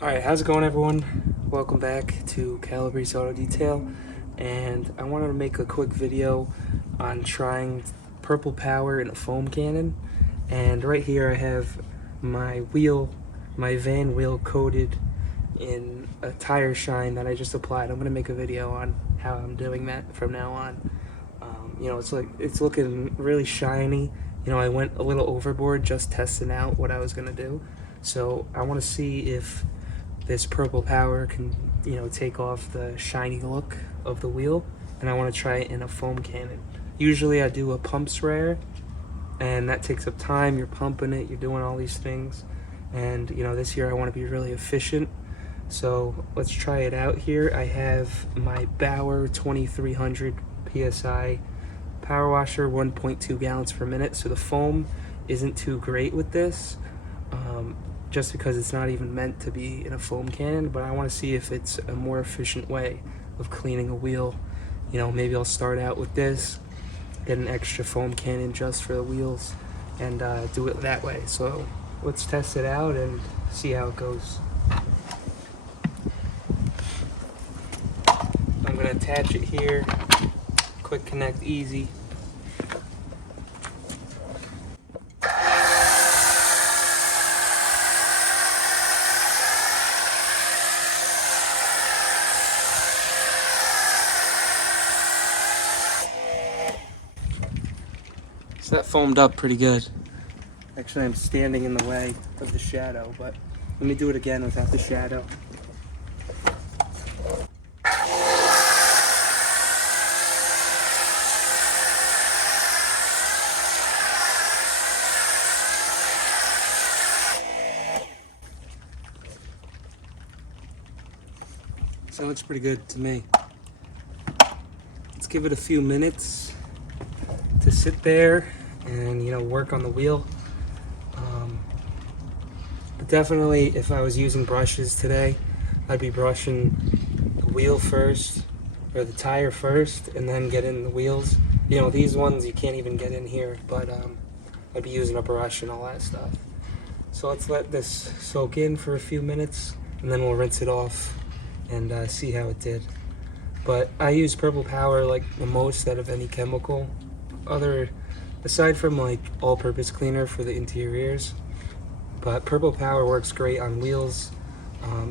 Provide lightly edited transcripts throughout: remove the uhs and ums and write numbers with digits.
Alright, how's it going, everyone? Welcome back to Calabrese Auto Detail, and I wanted to make a quick video on trying Purple Power in a foam cannon. And right here I have my van wheel coated in a tire shine that I just applied. I'm going to make a video on how I'm doing that from now on. It's looking really shiny. I went a little overboard just testing out what I was going to do. So I want to see if this Purple Power can, take off the shiny look of the wheel, and I want to try it in a foam cannon. Usually I do a pump sprayer, and that takes up time. You're pumping it, you're doing all these things, and this year I want to be really efficient. So let's try it out here. I have my Bauer 2300 PSI power washer, 1.2 gallons per minute, so the foam isn't too great with this. Just because it's not even meant to be in a foam cannon, but I want to see if it's a more efficient way of cleaning a wheel. Maybe I'll start out with this, get an extra foam cannon just for the wheels, and do it that way. So let's test it out and see how it goes. I'm going to attach it here, quick connect, easy. So that foamed up pretty good. Actually, I'm standing in the way of the shadow, but let me do it again without the shadow. So it looks pretty good to me. Let's give it a few minutes to sit there and work on the wheel. But definitely, if I was using brushes today, I'd be brushing the wheel first, or the tire first, and then get in the wheels. These ones you can't even get in here, but I'd be using a brush and all that stuff. So let's let this soak in for a few minutes, and then we'll rinse it off and see how it did. But I use Purple Power like the most out of any chemical, aside from like all-purpose cleaner for the interiors. But Purple Power works great on wheels,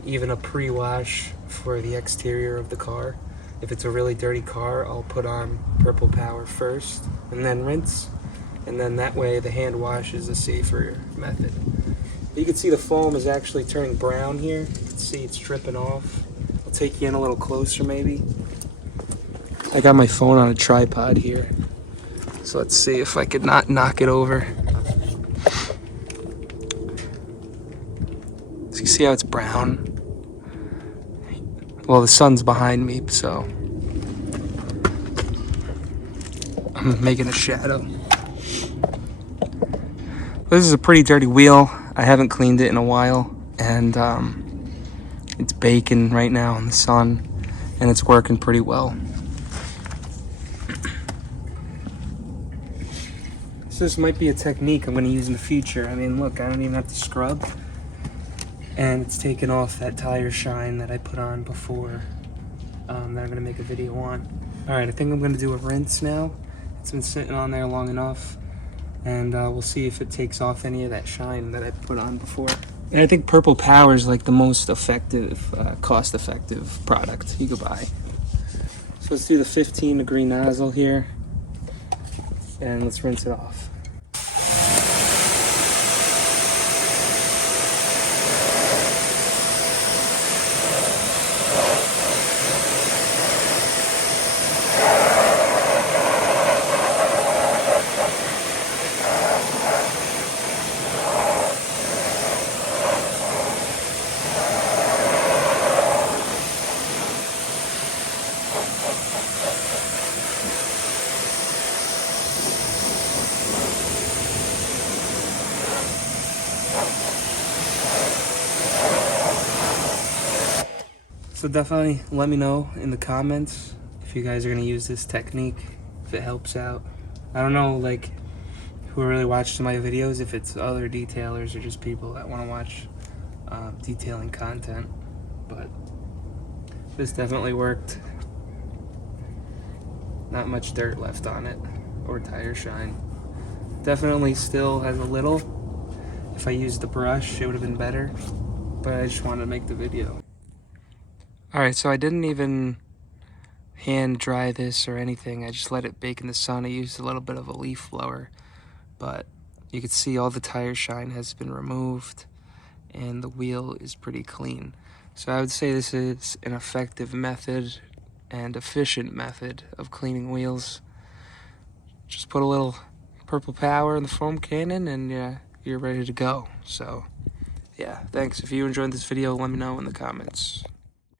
even a pre-wash for the exterior of the car. If it's a really dirty car, I'll put on Purple Power first and then rinse, and then that way the hand wash is a safer method. You can see the foam is actually turning brown here. You can see it's dripping off. I'll take you in a little closer maybe. I got my phone on a tripod here, so let's see if I could not knock it over. So you see how it's brown? Well, the sun's behind me, so I'm making a shadow. This is a pretty dirty wheel. I haven't cleaned it in a while, and it's baking right now in the sun, and it's working pretty well. So this might be a technique I'm going to use in the future. I mean, look, I don't even have to scrub, and it's taken off that tire shine that I put on before, that I'm going to make a video on. Alright, I think I'm going to do a rinse now. It's been sitting on there long enough, and we'll see if it takes off any of that shine that I put on before. And I think Purple Power is like the most effective, cost-effective product you could buy. So let's do the 15-degree nozzle here, and let's rinse it off. So definitely let me know in the comments if you guys are going to use this technique, if it helps out. I don't know, like, who really watches my videos, if it's other detailers or just people that want to watch detailing content, but this definitely worked. Not much dirt left on it, or tire shine. Definitely still has a little. If I used the brush, it would have been better, but I just wanted to make the video. Alright, so I didn't even hand dry this or anything. I just let it bake in the sun. I used a little bit of a leaf blower, but you can see all the tire shine has been removed and the wheel is pretty clean. So I would say this is an effective method and efficient method of cleaning wheels. Just put a little purple power in the foam cannon and you're ready to go. So yeah, thanks. If you enjoyed this video, let me know in the comments.